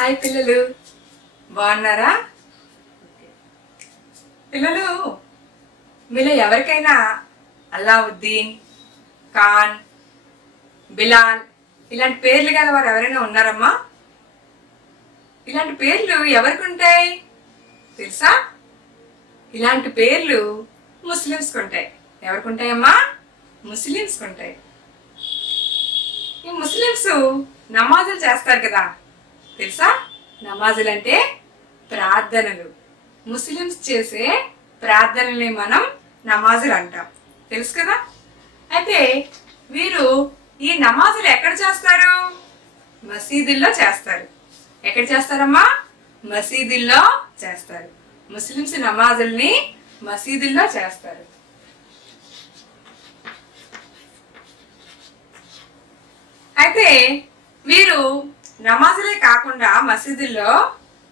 Hi పిల్లలు, బాగున్నారా? పిల్లలు, మీలో ఎవరికైనా అల్లావుద్దీన్, ఖాన్, బిలాల్ ఇలాంటి పేర్లు గల వారు ఎవరైనా ఉన్నారమ్మా? ఇలాంటి పేర్లు ఎవరికి ఉంటాయి తెలుసా? ఇలాంటి పేర్లు ముస్లిమ్స్కి ఉంటాయి. ఎవరికి ఉంటాయమ్మా? ముస్లిమ్స్కి ఉంటాయి. ఈ ముస్లిమ్స్ నమాజులు చేస్తారు కదా, తెలుసా? నమాజులు అంటే ప్రార్థనలు. ముస్లిమ్స్ చేసే ప్రార్థనల్ని మనం నమాజులు అంటాం, తెలుసు కదా? అయితే వీరు ఈ నమాజులు ఎక్కడ చేస్తారు? మసీదుల్లో చేస్తారు. ఎక్కడ చేస్తారమ్మా? మసీదుల్లో చేస్తారు. ముస్లిమ్స్ నమాజుల్ని మసీదుల్లో చేస్తారు. అయితే వీరు నమాజులే కాకుండా మసీదుల్లో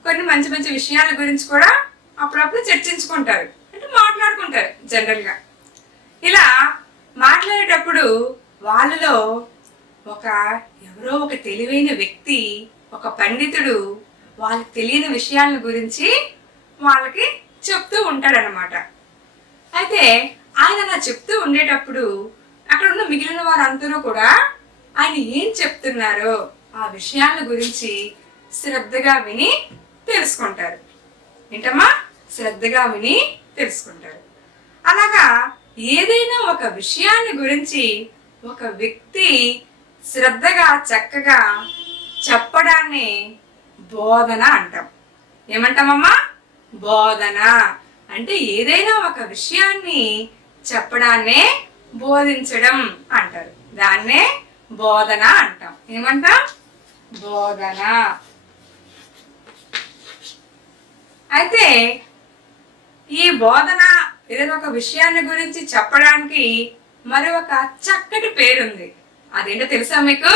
కొన్ని మంచి మంచి విషయాల గురించి కూడా అప్పుడప్పుడు చర్చించుకుంటారు, అంటే మాట్లాడుకుంటారు. జనరల్గా ఇలా మాట్లాడేటప్పుడు వాళ్ళలో ఎవరో ఒక తెలివైన వ్యక్తి, ఒక పండితుడు వాళ్ళకి తెలియని విషయాల గురించి వాళ్ళకి చెప్తూ ఉంటాడనమాట. అయితే ఆయన అలా చెప్తూ ఉండేటప్పుడు అక్కడ ఉన్న మిగిలిన వారందరూ కూడా ఆయన ఏం చెప్తున్నారో ఆ విషయాల గురించి శ్రద్ధగా విని తెలుసుకుంటారు. ఏంటమ్మా? శ్రద్ధగా విని తెలుసుకుంటారు. అలాగా ఏదైనా ఒక విషయాన్ని గురించి ఒక వ్యక్తి శ్రద్ధగా చక్కగా చెప్పడాన్ని బోధన అంటాం. ఏమంటామమ్మా? బోధన అంటే ఏదైనా ఒక విషయాన్ని చెప్పడాన్నే బోధించడం అంటారు. దాన్నే బోధన అంటాం. ఏమంటాం? బోధన. అయితే ఈ బోధన ఏదైనా ఒక విషయాన్ని గురించి చెప్పడానికి మరి ఒక చక్కటి పేరుంది. అదేంటో తెలుసా మీకు?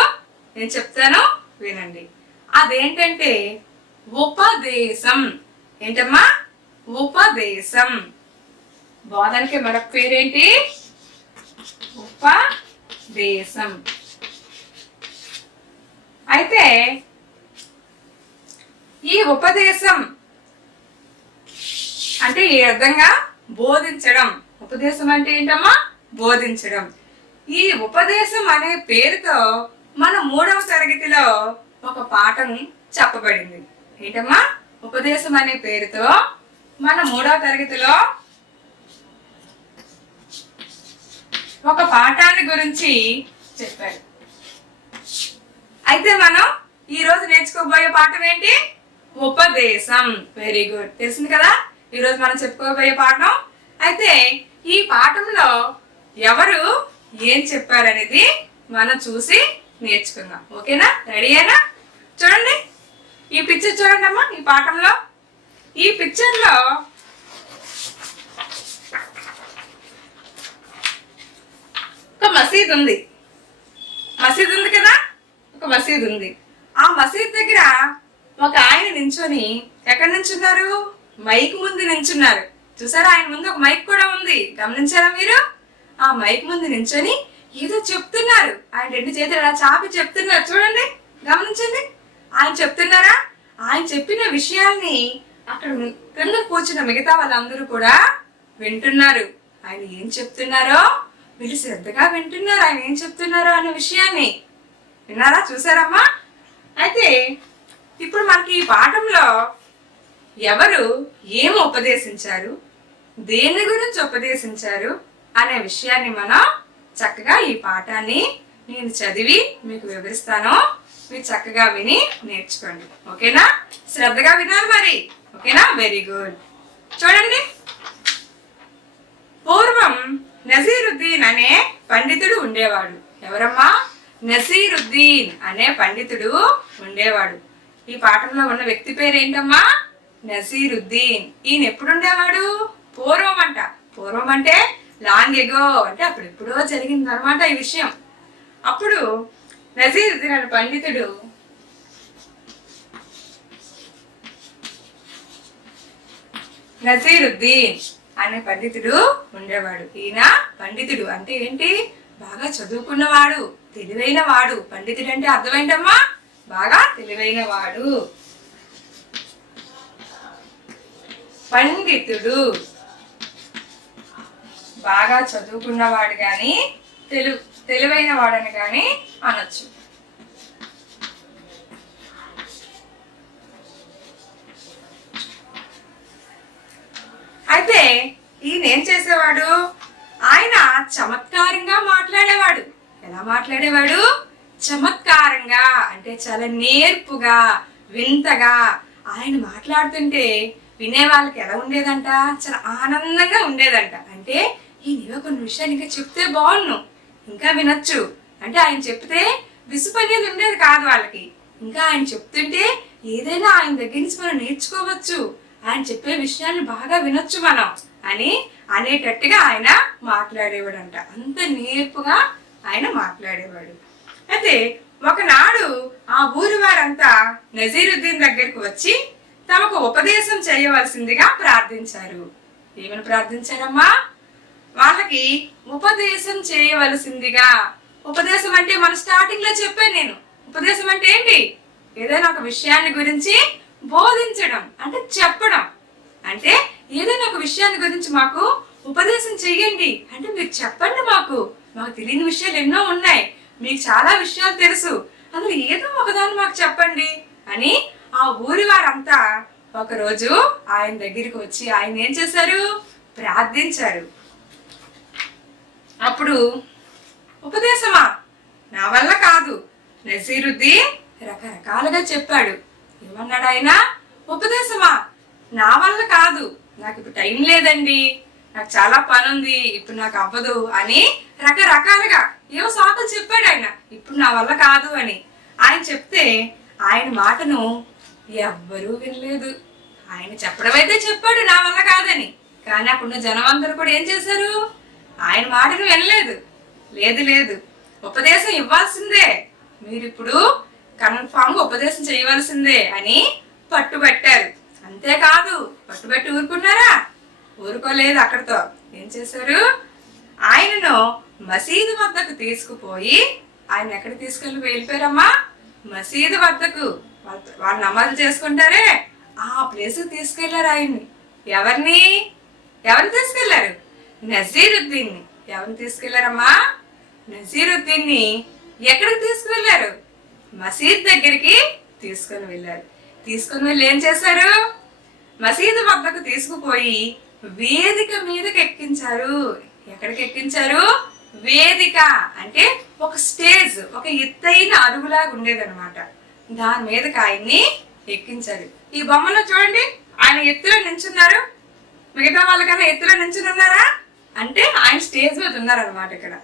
నేను చెప్తాను, వినండి. అదేంటంటే ఉపదేశం. ఏంటమ్మా? ఉపదేశం. బోధనకి మరొక పేరేంటి? ఉపదేశం. అయితే ఈ ఉపదేశం అంటే ఈ విధంగా బోధించడం. ఉపదేశం అంటే ఏంటమ్మా? బోధించడం. ఈ ఉపదేశం అనే పేరుతో మన 3వ తరగతిలో ఒక పాఠం చెప్పబడింది. ఏంటమ్మా? ఉపదేశం అనే పేరుతో మన 3వ తరగతిలో ఒక పాఠాన్ని గురించి చెప్పారు. అయితే మనం ఈ రోజు నేర్చుకోబోయే పాఠం ఏంటి? ఉపదేశం. వెరీ గుడ్, తెలిసింది కదా ఈ రోజు మనం చెప్పుకోబోయే పాఠం. అయితే ఈ పాఠంలో ఎవరు ఏం చెప్పారనేది మనం చూసి నేర్చుకుందాం. ఓకేనా? రెడీయేనా? చూడండి, ఈ పిక్చర్ చూడండి అమ్మా. ఈ పాఠంలో ఈ పిక్చర్లో ఒక మసీద్ ఉంది. మసీద్ ఉంది కదా, ఒక మసీద్ ఉంది. ఆ మసీద్ దగ్గర ఒక ఆయన నించొని, ఎక్కడ నించున్నారు? మైక్ ముందు నించున్నారు. చూసారా? ఆయన ముందు ఒక మైక్ కూడా ఉంది. గమనించారా మీరు? ఆ మైక్ ముందు నించొని ఏదో చెప్తున్నారు. ఆయన 2 చేతులు అలా చాపి చెప్తున్నారు. చూడండి, గమనించండి. ఆయన చెప్తున్నారా? ఆయన చెప్పిన విషయాల్ని అక్కడ కింద కూర్చున్న మిగతా వాళ్ళందరూ కూడా వింటున్నారు. ఆయన ఏం చెప్తున్నారో వీళ్ళు శ్రద్ధగా వింటున్నారు. ఆయన ఏం చెప్తున్నారో అనే విషయాన్ని విన్నారా? చూసారమ్మా? అయితే ఇప్పుడు మనకి ఈ పాఠంలో ఎవరు ఏం ఉపదేశించారు, దేని గురించి ఉపదేశించారు అనే విషయాన్ని మనం చక్కగా ఈ పాఠాన్ని నేను చదివి మీకు వివరిస్తాను. మీరు చక్కగా విని నేర్చుకోండి. ఓకేనా? శ్రద్ధగా వినాలి మరి. ఓకేనా? Very good. చూడండి, పూర్వం నజీరుద్దీన్ అనే పండితుడు ఉండేవాడు. ఎవరమ్మా? నజీరుద్దీన్ అనే పండితుడు ఉండేవాడు. ఈ పాఠంలో ఉన్న వ్యక్తి పేరు ఏంటమ్మా? నజీరుద్దీన్. ఈయన ఎప్పుడు ఉండేవాడు? పూర్వం అంట. పూర్వం అంటే లాంగ్ ఎగో, అంటే అప్పుడు ఎప్పుడో జరిగింది అనమాట ఈ విషయం. అప్పుడు నజీరుద్దీన్ అనే పండితుడు ఉండేవాడు. ఈయన పండితుడు అంటే ఏంటి? బాగా చదువుకున్నవాడు, తెలివైన వాడు. పండితుడు అంటే అర్థమైందమ్మా? బాగా తెలివైన వాడు. పండితుడు, బాగా చదువుకున్నవాడు కానీ తెలివైన వాడని కానీ అనొచ్చు. అయితే ఈయన ఏం చేసేవాడు? ఆయన చమత్కారంగా మాట్లాడేవాడు. ఎలా మాట్లాడేవాడు? చమత్కారంగా అంటే చాలా నేర్పుగా, వింతగా. ఆయన మాట్లాడుతుంటే వినే వాళ్ళకి ఎలా ఉండేదంట? చాలా ఆనందంగా ఉండేదంట. అంటే ఈయన కొన్ని విషయాలు ఇంకా చెప్తే బాగున్ను, ఇంకా వినొచ్చు. అంటే ఆయన చెప్తే విసుపు అనేది ఉండేది కాదు వాళ్ళకి. ఇంకా ఆయన చెప్తుంటే ఏదైనా ఆయన దగ్గర నుంచి మనం నేర్చుకోవచ్చు, ఆయన చెప్పే విషయాన్ని బాగా వినొచ్చు మనం అని అనేటట్టుగా ఆయన మాట్లాడేవాడంట. అంత నేర్పుగా ఆయన మాట్లాడేవాడు. అయితే ఒకనాడు ఆ ఊరి వారంతా నజీరుద్దీన్ దగ్గరికి వచ్చి తమకు ఉపదేశం చేయవలసిందిగా ప్రార్థించారు. ఏమని ప్రార్థించారమ్మా? వాళ్ళకి ఉపదేశం చేయవలసిందిగా. ఉపదేశం అంటే మన స్టార్టింగ్ లో చెప్పాను నేను. ఉపదేశం అంటే ఏంటి? ఏదైనా ఒక విషయాన్ని గురించి బోధించడం, అంటే చెప్పడం. అంటే ఏదైనా ఒక విషయాన్ని గురించి మాకు ఉపదేశం చెయ్యండి అంటే మీరు చెప్పండి, మాకు తెలియని విషయాలు ఎన్నో ఉన్నాయి, మీకు చాలా విషయాలు తెలుసు, అందులో ఏదో ఒకదాన్ని మాకు చెప్పండి అని ఆ ఊరి వారంతా ఒకరోజు ఆయన దగ్గరికి వచ్చి ఆయన ఏం చేశారు? ప్రార్థించారు. అప్పుడు ఉపదేశమా? నా వల్ల కాదు. నజీరుద్దీన్ రకరకాలుగా చెప్పాడు. ఏమన్నాడు ఆయన? ఉపదేశమా? నా వల్ల కాదు, నాకు ఇప్పుడు టైం లేదండి, నాకు చాలా పని ఉంది, ఇప్పుడు నాకు అవ్వదు అని రకరకాలుగా ఏవో సాకులు చెప్పాడు ఆయన. ఇప్పుడు నా వల్ల కాదు అని ఆయన చెప్తే ఆయన మాటను ఎవ్వరూ వినలేదు. ఆయన చెప్పడం అయితే చెప్పాడు నా వల్ల కాదని, కానీ అక్కడున్న జనం అందరూ కూడా ఏం చేశారు? ఆయన మాటను వినలేదు. లేదు, ఉపదేశం ఇవ్వాల్సిందే, మీరు ఇప్పుడు కన్ఫామ్ ఉపదేశం చేయవలసిందే అని పట్టుబట్టారు. అంతేకాదు, పట్టుబట్టి ఊరుకున్నారా? ఊరుకోలేదు. అక్కడితో ఏం చేశారు? ఆయనను మసీదు వద్దకు తీసుకుపోయి, ఆయన ఎక్కడ వెళ్ళిపోయారమ్మా? మసీదు వద్దకు. వాళ్ళు నమాజులు చేసుకుంటారే ఆ ప్లేస్ తీసుకెళ్లారు ఆయన్ని. ఎవరిని తీసుకెళ్లారు? నజీరుద్దీన్ని. ఎవరిని తీసుకెళ్లారమ్మా? నజీరుద్దీన్ని. ఎక్కడికి తీసుకువెళ్ళారు? మసీద్ దగ్గరికి తీసుకొని వెళ్ళారు. తీసుకొని వెళ్ళి ఏం చేశారు? మసీదు వద్దకు తీసుకుపోయి వేదిక మీదకి ఎక్కించారు. ఎక్కడికి ఎక్కించారు? వేదిక అంటే ఒక స్టేజ్, ఒక ఎత్తైన అరుగులాగా ఉండేదన్నమాట. దాని మీదకి ఆయన్ని ఎక్కించారు. ఈ బొమ్మలో చూడండి, ఆయన ఎత్తులో నించున్నారు. మిగతా వాళ్ళకన్నా ఎత్తులో నించుని ఉన్నారా? అంటే ఆయన స్టేజ్ మీద ఉన్నారనమాట. ఇక్కడ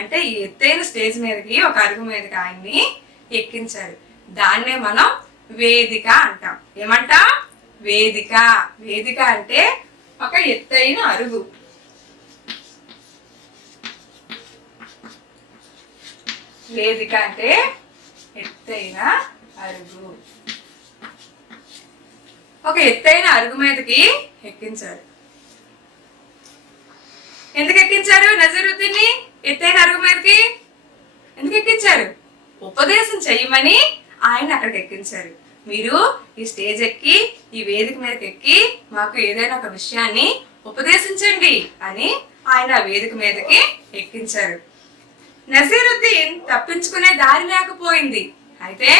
అంటే ఈ ఎత్తైన స్టేజ్ మీదకి, ఒక అరుగు మీదకి ఆయన్ని ఎక్కించారు. దాన్నే మనం వేదిక అంటాం. ఏమంటాం? వేదిక. వేదిక అంటే ఒక ఎత్తైన అరుగు. వేదిక అంటే ఎత్తైన అరుగు. ఒక ఎత్తైన అరుగు మీదకి ఎక్కించారు. ఎందుకు ఎక్కించారు నజరుద్దీన్ని ఎత్తైన అరుగు మీదకి? ఎందుకు ఎక్కించారు? ఉపదేశం చెయ్యమని ఆయన అక్కడికి ఎక్కించారు. మీరు ఈ స్టేజ్ ఎక్కి, ఈ వేదిక మీదకి ఎక్కి మాకు ఏదైనా ఒక విషయాన్ని ఉపదేశించండి అని ఆయన వేదిక మీదకి ఎక్కించారు. నజీరుద్దీన్ తప్పించుకునే దారి లేకపోయింది. అయితే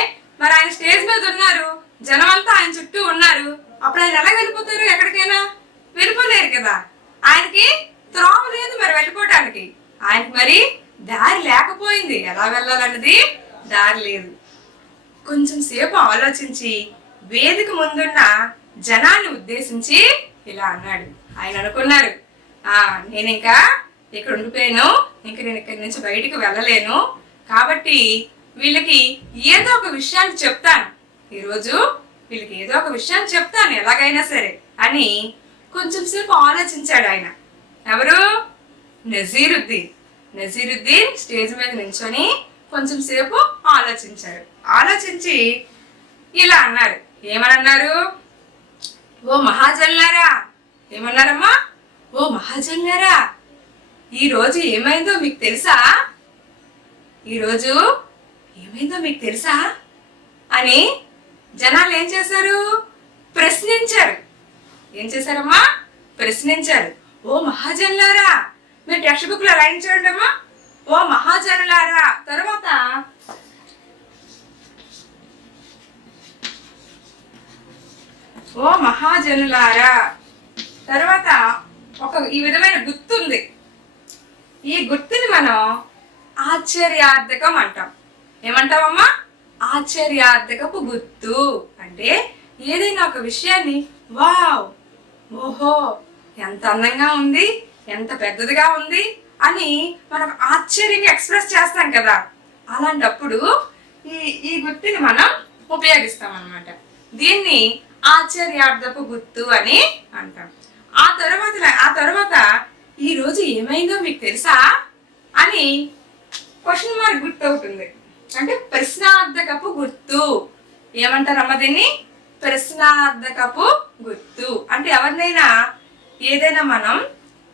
మరి ఆయన స్టేజ్ మీద ఉన్నారు, జనం అంతా ఆయన చుట్టూ ఉన్నారు. అప్పుడు ఆయన ఎలా వెళ్ళిపోతారు? ఎక్కడికైనా వెళ్ళిపోలేరు కదా. ఆయనకి త్రోవ లేదు మరి వెళ్ళిపోవటానికి. ఆయనకి మరి దారి లేకపోయింది. ఎలా వెళ్ళాలన్నది దారి లేదు. కొంచెం సేపు ఆలోచించి వేదిక ముందున్న జనాన్ని ఉద్దేశించి ఇలా అన్నాడు. ఆయన అనుకున్నారు, నేను ఇంకా ఇక్కడ ఉండిపోయాను, ఇంకా నేను ఇక్కడి నుంచి బయటికి వెళ్ళలేను, కాబట్టి వీళ్ళకి ఏదో ఒక విషయాన్ని చెప్తాను, ఈరోజు వీళ్ళకి ఏదో ఒక విషయాన్ని చెప్తాను ఎలాగైనా సరే అని కొంచెం సేపు ఆలోచించాడు ఆయన. ఎవరు? నజీరుద్దీన్. నజీరుద్దీన్ స్టేజ్ మీద నించొని కొంచెం సేపు ఆలోచించారు. ఆలోచించి ఇలా అన్నారు. ఏమని అన్నారు? ఓ మహాజన్లారా. ఏమన్నారమ్మా? ఓ మహాజన్లారా, ఈరోజు ఏమైందో మీకు తెలుసా? ఈరోజు ఏమైందో మీకు తెలుసా అని జనాలు ఏం చేశారు? ప్రశ్నించారు. ఏం చేశారమ్మా? ప్రశ్నించారు. ఓ మహాజనులారా, మీరు టెక్స్ట్ బుక్ లో లైన్ చూడండి అమ్మా. ఓ మహాజనులారా, తర్వాత ఓ మహాజనులారా, తర్వాత ఈ విధమైన గుర్తుంది. ఈ గుర్తుని మనం ఆశ్చర్యార్థకం అంటాం. ఏమంటామమ్మా? ఆశ్చర్యార్థకపు గుర్తు. అంటే ఏదైనా ఒక విషయాన్ని వావ్, ఓహో ఎంత అందంగా ఉంది, ఎంత పెద్దదిగా ఉంది అని మనం ఆశ్చర్యంగా ఎక్స్ప్రెస్ చేస్తాం కదా, అలాంటప్పుడు ఈ గుర్తుని మనం ఉపయోగిస్తాం అన్నమాట. దీన్ని ఆశ్చర్యార్థపు గుర్తు అని అంటాం. ఆ తర్వాత ఈ రోజు ఏమైందో మీకు తెలుసా అని క్వశ్చన్ మార్క్ గుర్తు అవుతుంది. అంటే ప్రశ్నార్థకపు గుర్తు. ఏమంటారమ్మా దీన్ని? ప్రశ్నార్థకపు గుర్తు. అంటే ఎవరినైనా ఏదైనా మనం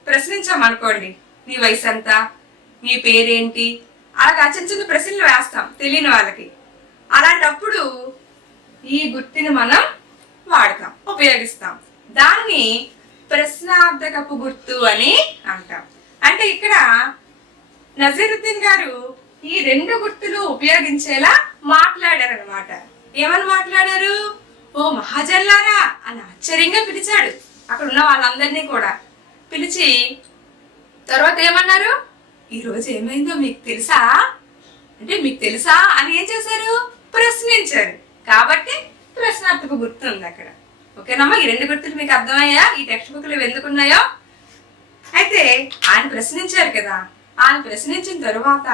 ప్రశ్నించామనుకోండి, నీ వయసు ఎంత, నీ పేరేంటి, అలాగా చిన్న చిన్న ప్రశ్నలు వేస్తాం తెలియని వాళ్ళకి. అలాంటప్పుడు ఈ గుర్తుని మనం వాడతాం, ఉపయోగిస్తాం. దాన్ని ప్రశ్నార్థకపు గుర్తు అని అంటాం. అంటే ఇక్కడ నజీరుద్దీన్ గారు ఈ రెండు గుర్తులు ఉపయోగించేలా మాట్లాడారనమాట. ఏమని మాట్లాడారు? ఓ మహాజన్లారా అని ఆశ్చర్యంగా పిలిచాడు. అక్కడ ఉన్న వాళ్ళందరినీ కూడా పిలిచి తర్వాత ఏమన్నారు? ఈరోజు ఏమైందో మీకు తెలుసా అంటే మీకు తెలుసా అని ఏం చేశారు? ప్రశ్నించారు. కాబట్టి ప్రశ్నార్థక గుర్తు ఉంది అక్కడ. ఓకేనమ్మా? ఈ రెండు గుర్తులు మీకు అర్థమయ్యా? ఈ టెక్స్ట్ బుక్ లో ఎందుకున్నాయో? అయితే ఆయన ప్రశ్నించారు కదా, ఆయన ప్రశ్నించిన తరువాత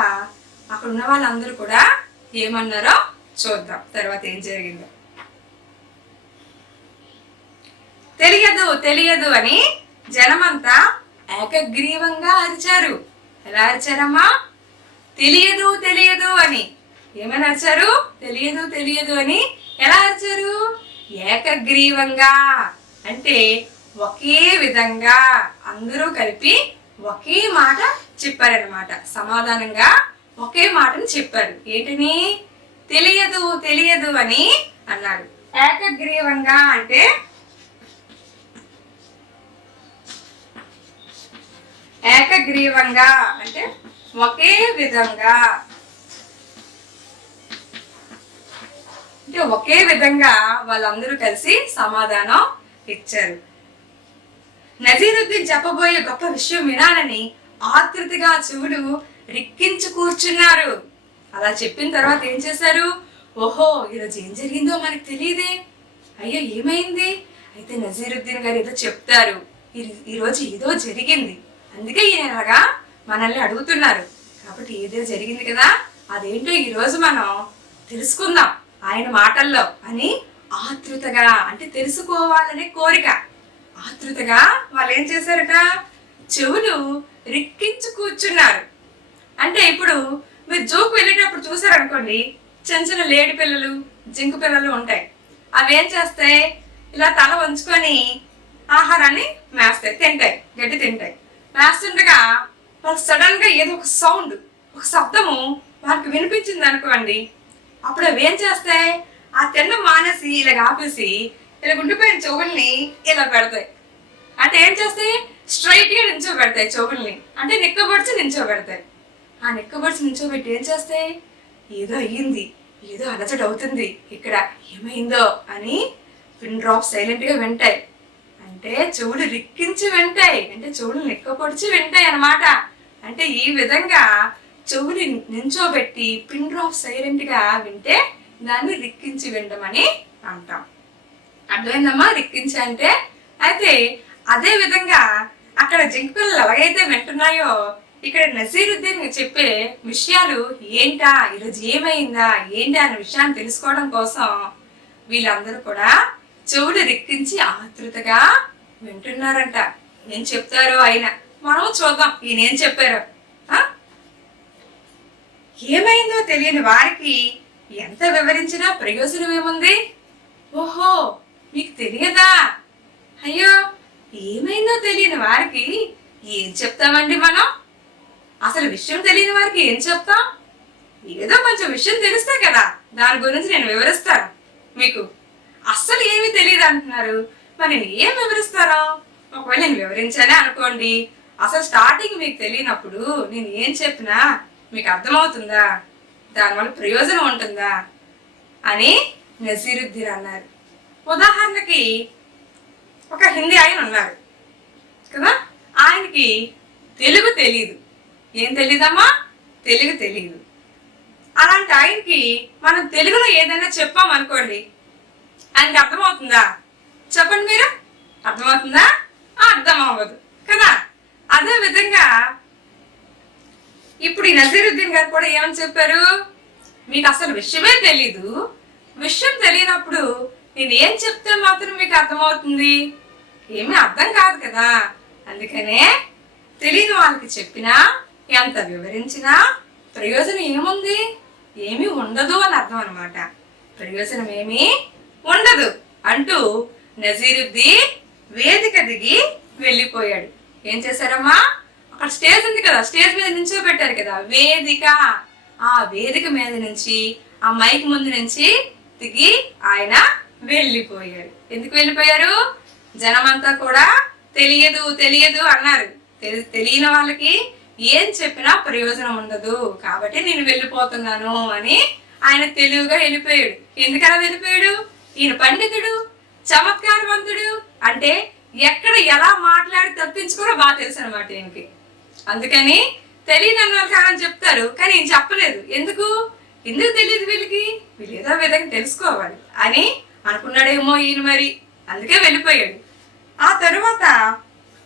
అక్కడ ఉన్న వాళ్ళందరూ కూడా ఏమన్నారో చూద్దాం. తర్వాత ఏం జరిగిందో. తెలియదు తెలియదు అని జనమంతా ఏకగ్రీవంగా అరిచారు. ఎలా అరిచారమ్మా? తెలియదు తెలియదు అని. ఏమని అరిచారు? తెలియదు తెలియదు అని. ఎలా అరిచారు? ఏకగ్రీవంగా అంటే ఒకే విధంగా అందరూ కలిపి ఒకే మాట చెప్పారనమాట. సమాధానంగా ఒకే మాటను చెప్పారు. ఏంటని? తెలియదు తెలియదు అని అన్నారు. ఏకగ్రీవంగా అంటే ఏకగ్రీవంగా అంటే ఒకే విధంగా, అంటే ఒకే విధంగా వాళ్ళందరూ కలిసి సమాధానం ఇచ్చారు. నజీరుద్దీన్ చెప్పబోయే గొప్ప విషయం వినాలని ఆతృతగా చెవులు రిక్కించి కూర్చున్నారు. అలా చెప్పిన తర్వాత ఏం చేశారు? ఓహో ఈరోజు ఏం జరిగిందో మనకు తెలియదే, అయ్యో ఏమైంది, అయితే నజీరుద్దీన్ గారు ఏదో చెప్తారు, ఈరోజు ఏదో జరిగింది, అందుకే ఈయనగా మనల్ని అడుగుతున్నారు, కాబట్టి ఏదో జరిగింది కదా, అదేంటో ఈరోజు మనం తెలుసుకుందాం ఆయన మాటల్లో అని ఆతృతగా, అంటే తెలుసుకోవాలనే కోరిక, ఆతృతగా వాళ్ళు ఏం చేశారట? చెవులు రిక్కించి కూర్చున్నారు. అంటే ఇప్పుడు మీరు జోకు వెళ్ళేటప్పుడు చూసారనుకోండి, చిన్న చిన్న లేడి పిల్లలు, జింకు పిల్లలు ఉంటాయి. అవి ఏం చేస్తాయి? ఇలా తల వంచుకొని ఆహారాన్ని మేస్తాయి, తింటాయి, గడ్డి తింటాయి. మేస్తుండగా వాళ్ళు సడన్ గా ఏదో ఒక సౌండ్, ఒక శబ్దము వాళ్ళకి వినిపించింది అనుకోండి, అప్పుడు అవి ఏం చేస్తాయి? ఆ తిన్న మానేసి ఇలా ఆపేసి ఇలా గుండిపోయిన చెవుల్ని ఇలా పెడతాయి. అంటే ఏం చేస్తాయి? స్ట్రైట్ గా నించోబెడతాయి చెవుల్ని, అంటే నిక్కబొడిచి నించోబెడతాయి. ఆ నిక్కబొడిచి నించోబెట్టి ఏం చేస్తాయి? ఏదో అయ్యింది, ఏదో అలజడి అవుతుంది, ఇక్కడ ఏమైందో అని పిన్ డ్రాప్ సైలెంట్ గా వింటాయి. అంటే చెవులు రిక్కించి వింటాయి, అంటే చెవులు నిక్కపొడిచి వింటాయి అన్నమాట. అంటే ఈ విధంగా చెవులు నించోబెట్టి పిన్ డ్రాప్ సైలెంట్ గా వింటే దాన్ని రిక్కించి వినడం అని అంటాం. అర్థమైందమ్మా? రిక్కించి అంటే. అయితే అదే విధంగా అక్కడ జింక పిల్లలు ఎలాగైతే వింటున్నాయో, ఇక్కడ నజీరుద్దీన్ చెప్పే విషయాలు ఏంటా, ఈరోజు ఏమైందా ఏంటి అనే విషయాన్ని తెలుసుకోవడం కోసం వీళ్ళందరూ కూడా చెవులు రిక్కించి ఆతృతగా వింటున్నారంట. ఏం చెప్తారో ఆయన మనం చూద్దాం, ఈయన ఏం చెప్పారో. ఏమైందో తెలియని వారికి ఎంత వివరించినా ప్రయోజనం ఏముంది? ఓహో మీకు తెలియదా? అయ్యో ఏమైందో తెలియని వారికి ఏం చెప్తామండి మనం? అసలు విషయం తెలియని వారికి ఏం చెప్తాం? ఏదో కొంచెం విషయం తెలిస్తే కదా దాని గురించి నేను వివరిస్తాను మీకు. అస్సలు ఏమీ తెలియదు అంటున్నారు, మరి నేను ఏం వివరిస్తాను? ఒకవేళ నేను వివరించానే అనుకోండి, అసలు స్టార్టింగ్ మీకు తెలియనప్పుడు నేను ఏం చెప్పినా మీకు అర్థమవుతుందా? దానివల్ల ప్రయోజనం ఉంటుందా అని నజీరుద్దీన్ అన్నారు. ఉదాహరణకి ఒక హిందీ ఆయన ఉన్నారు కదా, ఆయనకి తెలుగు తెలీదు. ఏం తెలీదమ్మా? తెలుగు తెలీదు. అలాంటి ఆయనకి మనం తెలుగులో ఏదైనా చెప్పామనుకోండి, ఆయనకి అర్థమవుతుందా? చెప్పండి మీరు, అర్థమవుతుందా? అర్థం అవ్వదు కదా. అదే విధంగా ఇప్పుడు ఈ నజీరుద్దీన్ గారు కూడా ఏమని చెప్పారు? మీకు అసలు విషయమే తెలీదు. విషయం తెలియనప్పుడు నేను ఏం చెప్తే మాత్రం మీకు అర్థమవుతుంది? ఏమీ అర్థం కాదు కదా. అందుకనే తెలియని వాళ్ళకి చెప్పినా, ఎంత వివరించినా ప్రయోజనం ఏముంది? ఏమీ ఉండదు అని అర్థం అనమాట. ప్రయోజనం ఏమీ ఉండదు అంటూ నజీరుద్దీన్ వేదిక దిగి వెళ్ళిపోయాడు. ఏం చేశారమ్మా? అక్కడ స్టేజ్ ఉంది కదా, స్టేజ్ మీద నించోబెట్టారు కదా, వేదిక. ఆ వేదిక మీద నుంచి, ఆ మైక్ ముందు నుంచి దిగి ఆయన వెళ్ళిపోయాడు. ఎందుకు వెళ్ళిపోయారు? జనమంతా కూడా తెలియదు తెలియదు అన్నారు. తెలియని వాళ్ళకి ఏం చెప్పినా ప్రయోజనం ఉండదు కాబట్టి నేను వెళ్ళిపోతున్నాను అని ఆయన తెలివిగా వెళ్ళిపోయాడు. ఎందుకలా వెళ్ళిపోయాడు? ఈయన పండితుడు, చమత్కారవంతుడు, అంటే ఎక్కడ ఎలా మాట్లాడి తప్పించుకోరో బాగా తెలుసు అనమాట ఈయనకి. అందుకని తెలియదు అన్న వాళ్ళు కాదని చెప్తారు, కానీ ఈయన చెప్పలేదు. ఎందుకు తెలియదు వీళ్ళు ఏదో విధంగా తెలుసుకోవాలి అని అనుకున్నాడేమో ఈయన మరి, అందుకే వెళ్ళిపోయాడు. ఆ తరువాత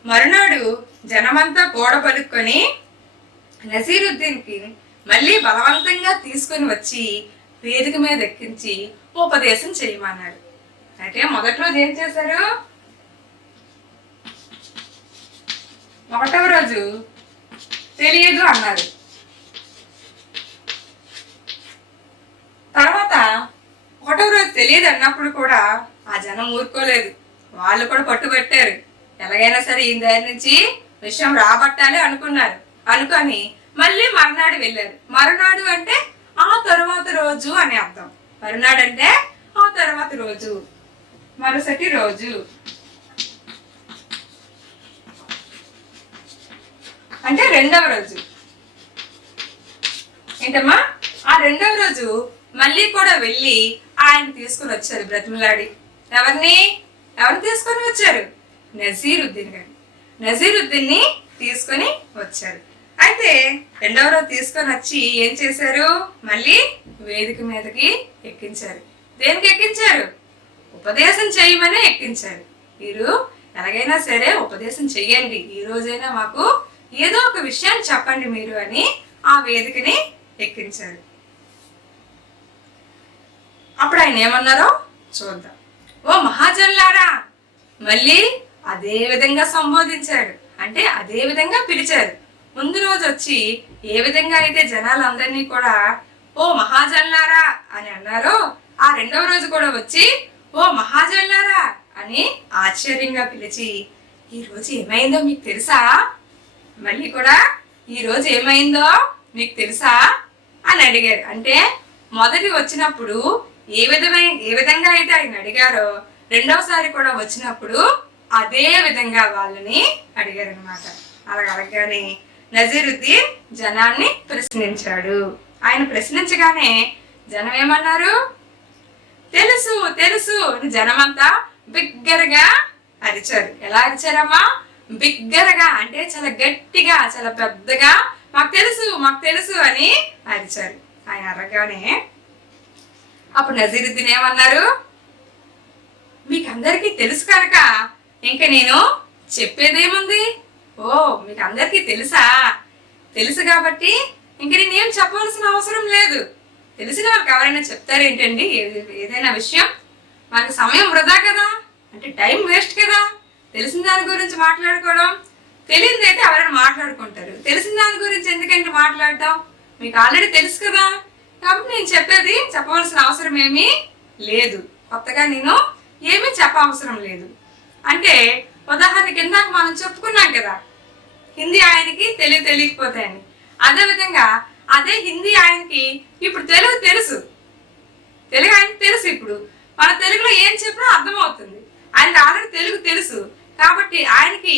మరునాడు జనమంతా గోడ పలుక్కొని నజీరుద్దీన్కి మళ్ళీ బలవంతంగా తీసుకొని వచ్చి వేదిక మీద ఎక్కించి ఉపదేశం చేయమన్నాడు. అంటే మొదటి రోజు ఏం చేశారు? ఒకటవ రోజు తెలియదు అన్నారు. తర్వాత ఒకటవ రోజు తెలియదు అన్నప్పుడు కూడా ఆ జనం ఊరుకోలేదు. వాళ్ళు కూడా పట్టుబట్టారు. ఎలాగైనా సరే ఈ దగ్గర నుంచి విషయం రాబట్టాలి అనుకున్నారు. అనుకొని మళ్ళీ మరునాడు వెళ్ళారు. మరునాడు అంటే ఆ తరువాత రోజు అని అర్థం. మరునాడు అంటే ఆ తరువాత రోజు, మరుసటి రోజు అంటే రెండవ రోజు. ఏంటమ్మా? ఆ రెండవ రోజు మళ్ళీ కూడా వెళ్ళి ఆయన తీసుకుని వచ్చారు బ్రతిమలాడి. ఎవరిని తీసుకొని వచ్చారు? నజీరుద్దీన్ గారు. నజీరుద్దీన్ ని తీసుకొని వచ్చారు. అయితే రెండవ రోజు తీసుకొని వచ్చి ఏం చేశారు? మళ్ళీ వేదిక మీదకి ఎక్కించారు. దేనికి ఎక్కించారు? ఉపదేశం చేయమని ఎక్కించారు. మీరు ఎలాగైనా సరే ఉపదేశం చెయ్యండి, ఈ రోజైనా మాకు ఏదో ఒక విషయాన్ని చెప్పండి మీరు అని ఆ వేదికని ఎక్కించారు. అప్పుడు ఆయన ఏమన్నారో చూద్దాం. ఓ మహాజనులారా, మళ్ళీ అదే విధంగా సంబోధించాడు. అంటే అదే విధంగా పిలిచారు. ముందు రోజు వచ్చి ఏ విధంగా అయితే జనాలందరినీ కూడా ఓ మహాజనులారా అని అన్నారో, ఆ రెండవ రోజు కూడా వచ్చి ఓ మహాజనులారా అని ఆశ్చర్యంగా పిలిచి ఈ రోజు ఏమైందో మీకు తెలుసా? మళ్ళీ కూడా ఈ రోజు ఏమైందో మీకు తెలుసా అని అడిగారు. అంటే మొదటి వచ్చినప్పుడు ఏ విధంగా అయితే ఆయన అడిగారో, రెండవసారి కూడా వచ్చినప్పుడు అదే విధంగా వాళ్ళని అడిగారు అనమాట. అలా అడగగానే నజీరుద్దీన్ జనాన్ని ప్రశ్నించాడు. ఆయన ప్రశ్నించగానే జనం ఏమన్నారు? తెలుసు తెలుసు అని జనమంతా బిగ్గరగా అరిచారు. ఎలా అరిచారమ్మా? బిగ్గరగా అంటే చాలా గట్టిగా, చాలా పెద్దగా మాకు తెలుసు అని అరిచారు. ఆయన అరగానే అప్పుడు నజీరుద్దీన్ ఏమన్నారు? మీకు అందరికీ తెలుసు కనుక ఇంకా నేను చెప్పేదేముంది? ఓ మీకు అందరికీ తెలుసు కాబట్టి ఇంక నేనేం చెప్పవలసిన అవసరం లేదు. తెలిసిన వాళ్ళకి ఎవరైనా చెప్తారేంటండి ఏదైనా విషయం? మనకు సమయం వృధా కదా, అంటే టైం వేస్ట్ కదా. తెలిసిన దాని గురించి మాట్లాడుకోవడం, తెలియదు అయితే ఎవరైనా మాట్లాడుకుంటారు. తెలిసిన దాని గురించి ఎందుకంటే మాట్లాడటం? మీకు ఆల్రెడీ తెలుసు కదా, కాబట్టి నేను చెప్పవలసిన అవసరం ఏమీ లేదు. కొత్తగా నేను ఏమీ చెప్పవసరం లేదు. అంటే ఉదాహరణ కింద మనం చెప్పుకున్నాం కదా, హిందీ ఆయనకి తెలియకపోతాయని. అదే విధంగా అదే హిందీ ఆయనకి ఇప్పుడు తెలుగు ఆయనకి తెలుసు. ఇప్పుడు మన తెలుగులో ఏం చెప్పినా అర్థమవుతుంది. ఆయనకి ఆల్రెడీ ఆయనకి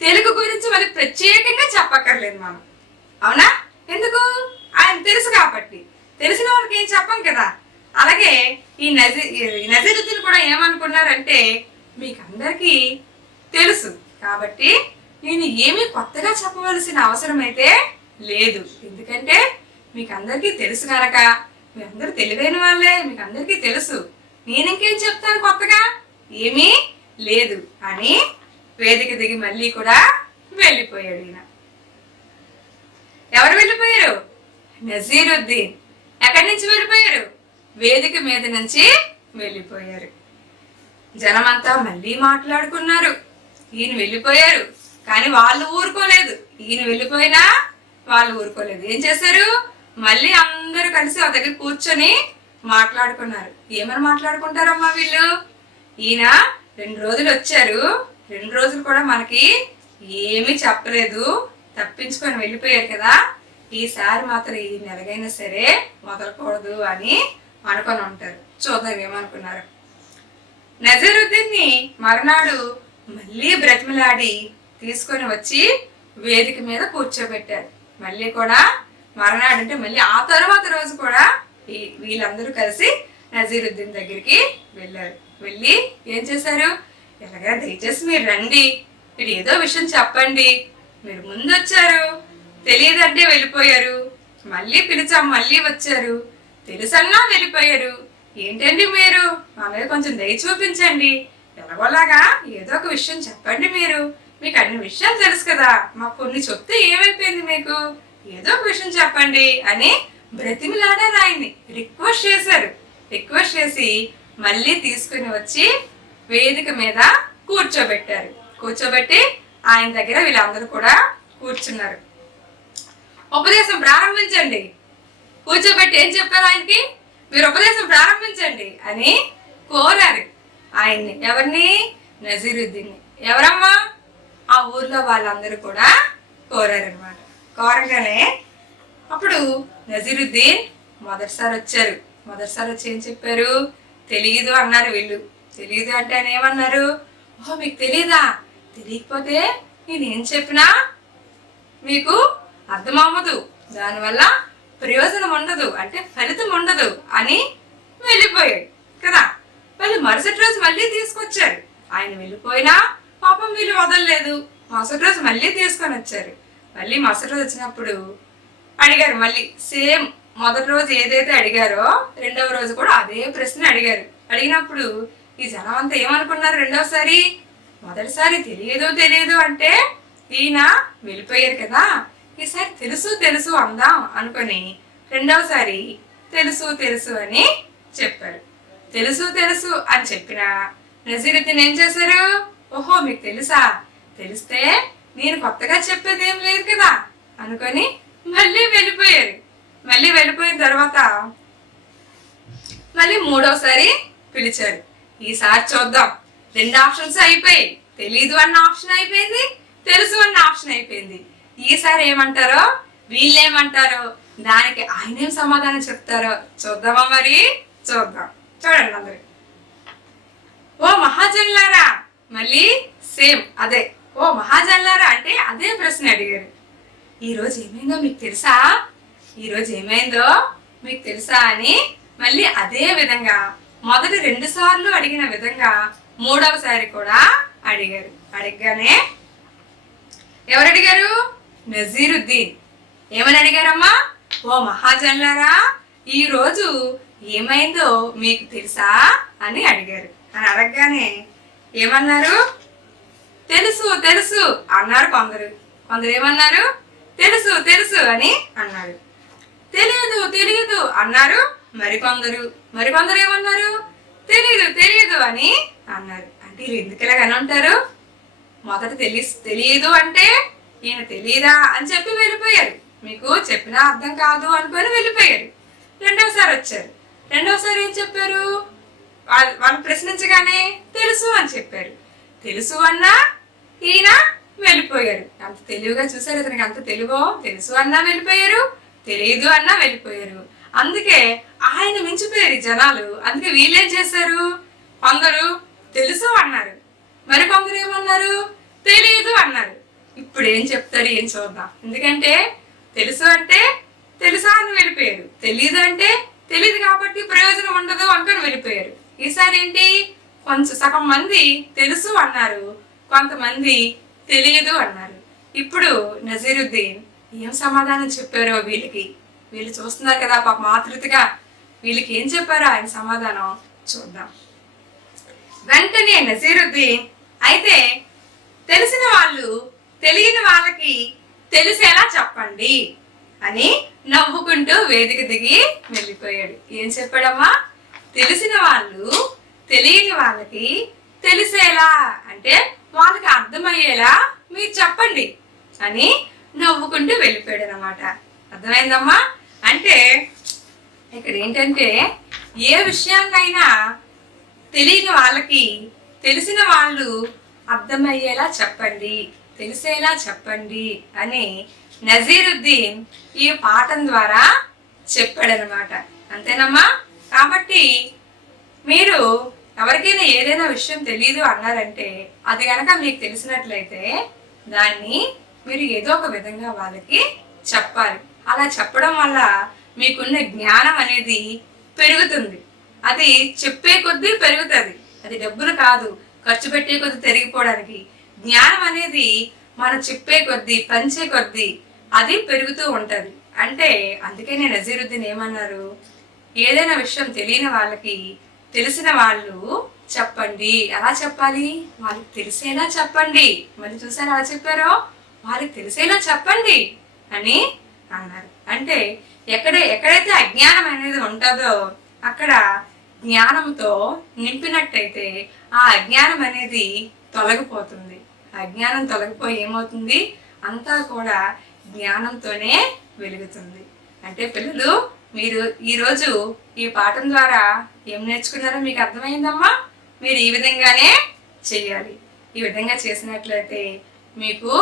తెలుగు గురించి మళ్ళీ ప్రత్యేకంగా చెప్పక్కర్లేదు మనం, అవునా? ఎందుకు? ఆయన తెలుసు కాబట్టి. తెలిసిన వాళ్ళకి ఏం చెప్పం కదా. అలాగే ఈ నజీరుద్దీన్ కూడా ఏమనుకున్నారంటే, మీకు అందరికీ తెలుసు కాబట్టి నేను ఏమీ కొత్తగా చెప్పవలసిన అవసరం అయితే లేదు. ఎందుకంటే మీకు అందరికీ తెలుసు కనుక, మీ అందరూ తెలివైన వాళ్ళే, మీకు అందరికీ తెలుసు, నేను ఇంకేం చెప్తాను కొత్తగా, ఏమీ లేదు అని వేదిక దిగి మళ్ళీ కూడా వెళ్ళిపోయాడు. ఈయన ఎవరు వెళ్ళిపోయారు? నజీరుద్దీన్. ఎక్కడి నుంచి వెళ్ళిపోయారు? వేదిక మీద నుంచి వెళ్ళిపోయారు. జనమంతా మళ్ళీ మాట్లాడుకున్నారు. ఈయన వెళ్ళిపోయారు కానీ వాళ్ళు ఊరుకోలేదు. ఈయన వెళ్ళిపోయినా వాళ్ళు ఊరుకోలేదు. ఏం చేశారు? మళ్ళీ అందరూ కలిసి ఆ దగ్గర కూర్చొని మాట్లాడుకున్నారు. ఏమని మాట్లాడుకుంటారమ్మా వీళ్ళు? ఈయన 2 రోజులు వచ్చారు, 2 రోజులు కూడా మనకి ఏమీ చెప్పలేదు, తప్పించుకొని వెళ్ళిపోయారు కదా, ఈసారి మాత్రం ఈ నెలగైనా సరే వదలకూడదు అని అనుకొని ఉంటారు. చూద్దాం ఏమనుకున్నారు. నజీరుద్దీన్ని మరునాడు మళ్ళీ బ్రతిమలాడి తీసుకొని వచ్చి వేదిక మీద కూర్చోబెట్టారు. మళ్ళీ కూడా మరునాడు అంటే మళ్ళీ ఆ తర్వాత రోజు కూడా వీళ్ళందరూ కలిసి నజీరుద్దీన్ దగ్గరికి వెళ్ళారు. వెళ్ళి ఏం చేశారు? ఎలాగా దయచేసి మీరు రండి, మీరు ఏదో విషయం చెప్పండి, మీరు ముందు వచ్చారు, తెలియదంటే వెళ్ళిపోయారు, మళ్ళీ పిలిచాం మళ్ళీ వచ్చారు, తెలుసన్నా వెళ్ళిపోయారు, ఏంటండి మీరు మా మీద కొంచెం దయ చూపించండి, ఎలాగోలాగా ఏదో ఒక విషయం చెప్పండి, మీరు మీకు అన్ని విషయాలు తెలుసు కదా, మాకు కొన్ని చెప్తే ఏమైపోయింది, మీకు ఏదో ఒక విషయం చెప్పండి అని బ్రతిమిలాడారు. ఆయన్ని రిక్వెస్ట్ చేశారు. రిక్వెస్ట్ చేసి మళ్ళీ తీసుకుని వచ్చి వేదిక మీద కూర్చోబెట్టారు. కూర్చోబెట్టి ఆయన దగ్గర వీళ్ళందరూ కూడా కూర్చున్నారు. ఉపదేశం ప్రారంభించండి. కూర్చోబెట్టి ఏం చెప్పారు ఆయనకి? మీరు ఉపదేశం ప్రారంభించండి అని కోరారు ఆయన్ని. ఎవరిని? నజీరుద్దీన్ని. ఎవరమ్మా? ఆ ఊర్లో వాళ్ళందరూ కూడా కోరారనమాట. కోరగానే అప్పుడు నజీరుద్దీన్ మొదటిసారి వచ్చారు. మొదటిసారి వచ్చి ఏం చెప్పారు? తెలియదు అన్నారు వీళ్ళు. తెలియదు అంటే ఆయన ఏమన్నారు? ఓహో మీకు తెలియదా? తెలియకపోతే నేనేం చెప్పినా మీకు అర్థమవ్వదు, దానివల్ల ప్రయోజనం ఉండదు, అంటే ఫలితం ఉండదు అని వెళ్ళిపోయాడు కదా. మళ్ళీ మరుసటి రోజు మళ్ళీ తీసుకొచ్చారు. ఆయన వెళ్ళిపోయినా పాపం వీళ్ళు వదలలేదు. మరుసటి రోజు మళ్ళీ తీసుకొని వచ్చారు. మళ్ళీ మరుసటి రోజు వచ్చినప్పుడు అడిగారు. మళ్ళీ సేమ్ మొదటి రోజు ఏదైతే అడిగారో రెండవ రోజు కూడా అదే ప్రశ్న అడిగారు. అడిగినప్పుడు ఈ జనం అంతా ఏమనుకున్నారు? రెండవసారి, మొదటిసారి తెలియదు అంటే ఈయన వెళ్ళిపోయారు కదా, ఈసారి తెలుసు తెలుసు అందాం అనుకొని రెండవసారి తెలుసు అని చెప్పారు. తెలుసు అని చెప్పిన నజీరుద్దీన్ ఏం చేశారు? ఓహో మీకు తెలుసా, తెలిస్తే నేను కొత్తగా చెప్పేది ఏం లేదు కదా అనుకొని మళ్ళీ వెళ్ళిపోయారు. మళ్ళీ వెళ్ళిపోయిన తర్వాత మళ్ళీ మూడవసారి పిలిచారు. ఈసారి చూద్దాం. 2 ఆప్షన్స్ అయిపోయి, తెలీదు అన్న ఆప్షన్ అయిపోయింది, తెలుసు అన్న ఆప్షన్ అయిపోయింది. ఈసారి ఏమంటారో వీళ్ళేమంటారో దానికి ఆయనేం సమాధానం చెప్తారో చూద్దామా? మరి చూద్దాం. చూడండి అందరు. ఓ మహాజన్లారా, మళ్ళీ సేమ్ అదే. ఓ మహాజన్లారా అంటే అదే ప్రశ్న అడిగారు. ఈరోజు ఏమైందో మీకు తెలుసా? ఈరోజు ఏమైందో మీకు తెలుసా అని మళ్ళీ అదే విధంగా మొదటి 2 సార్లు అడిగిన విధంగా మూడవసారి కూడా అడిగారు. అడిగానే ఎవరు అడిగారు? నజీరుద్దీన్. ఏమని అడిగారమ్మా? ఓ మహాజన్లారా, ఈ రోజు ఏమైందో మీకు తెలుసా అని అడిగారు. అని అడగగానే ఏమన్నారు? తెలుసు అన్నారు కొందరు. కొందరు ఏమన్నారు? తెలుసు అని అన్నారు. తెలియదు అన్నారు మరికొందరు ఏమన్నారు? తెలియదు అని అన్నారు. అంటే వీళ్ళు ఎందుకు ఇలాగని ఉంటారు? మొదట తెలియదు అంటే ఈయన తెలియదా అని చెప్పి వెళ్ళిపోయారు. మీకు చెప్పినా అర్థం కాదు అనుకొని వెళ్ళిపోయారు. రెండవసారి వచ్చారు. రెండవసారి ఏం చెప్పారు? వాళ్ళు ప్రశ్నించగానే తెలుసు అని చెప్పారు. తెలుసు అన్నా ఈయన వెళ్ళిపోయారు. అంత తెలివిగా చూసారు. ఇతనికి అంత తెలుసు అన్నా వెళ్ళిపోయారు, తెలియదు అన్నా వెళ్ళిపోయారు. అందుకే ఆయన మించిపోయారు జనాలు. అందుకే వీళ్ళేం చేశారు? కొందరు తెలుసు అన్నారు, మరి కొందరు ఏమన్నారు? తెలియదు అన్నారు. ఇప్పుడు ఏం చెప్తారు ఏం చూద్దాం. ఎందుకంటే తెలుసు అంటే తెలుసా అని వెళ్ళిపోయారు, తెలియదు అంటే తెలియదు కాబట్టి ప్రయోజనం ఉండదు అనుకుని వెళ్ళిపోయారు. ఈసారి ఏంటి, కొంచెం సగం మంది తెలుసు అన్నారు, కొంతమంది తెలియదు అన్నారు. ఇప్పుడు నజీరుద్దీన్ ఏం సమాధానం చెప్పారో వీళ్ళు చూస్తున్నారు కదా పాప ఆతృతగా, వీళ్ళకి ఏం చెప్పారో ఆయన సమాధానం చూద్దాం. వెంటనే నజీరుద్దీన్, అయితే తెలిసిన వాళ్ళు తెలియని వాళ్ళకి తెలిసేలా చెప్పండి అని నవ్వుకుంటూ వేదిక దిగి వెళ్ళిపోయాడు. ఏం చెప్పాడమ్మా, తెలిసిన వాళ్ళు తెలియని వాళ్ళకి తెలిసేలా అంటే వాళ్ళకి అర్థమయ్యేలా మీరు చెప్పండి అని నవ్వుకుంటూ వెళ్ళిపోయాడు అనమాట. అర్థమైందమ్మా? అంటే ఇక్కడ ఏంటంటే ఏ విషయాన్నైనా తెలియని వాళ్ళకి తెలిసిన వాళ్ళు అర్థమయ్యేలా చెప్పండి, తెలిసేలా చెప్పండి అని నజీరుద్దీన్ ఈ పాఠం ద్వారా చెప్పాడనమాట. అంతేనమ్మా? కాబట్టి మీరు ఎవరికైనా ఏదైనా విషయం తెలియదు అన్నారంటే అది కనుక మీకు తెలిసినట్లయితే దాన్ని మీరు ఏదో ఒక విధంగా వాళ్ళకి చెప్పాలి. అలా చెప్పడం వల్ల మీకున్న జ్ఞానం అనేది పెరుగుతుంది. అది చెప్పే కొద్దీ పెరుగుతుంది. అది డబ్బులు కాదు ఖర్చు పెట్టే కొద్దీ పెరిగిపోవడానికి. జ్ఞానం అనేది మనం చెప్పే కొద్దీ పంచే కొద్దీ అది పెరుగుతూ ఉంటది. అంటే అందుకే నేను నజీరుద్దీన్ ఏమన్నారు, ఏదైనా విషయం తెలియని వాళ్ళకి తెలిసిన వాళ్ళు చెప్పండి. ఎలా చెప్పాలి, వాళ్ళకి తెలిసేలా చెప్పండి. మరి చూసారా అలా చెప్పారో, వాళ్ళకి తెలిసేలా చెప్పండి అని అన్నారు. అంటే ఎక్కడైతే అజ్ఞానం అనేది ఉంటుందో అక్కడ జ్ఞానంతో నింపినట్టయితే ఆ అజ్ఞానం అనేది తొలగిపోతుంది. అజ్ఞానం తొలగిపోయి ఏమవుతుంది, అంతా కూడా జ్ఞానంతోనే వెలుగుతుంది. అంటే పిల్లలు, మీరు ఈరోజు ఈ పాఠం ద్వారా ఏం నేర్చుకున్నారో మీకు అర్థమైందమ్మా? మీరు ఈ విధంగానే చెయ్యాలి. ఈ విధంగా చేసినట్లయితే మీకు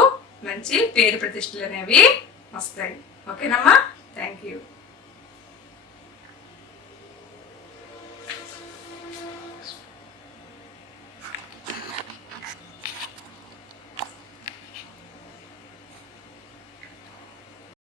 మంచి పేరు ప్రతిష్టలు అనేవి వస్తాయి. ఓకేనమ్మా? Thank you.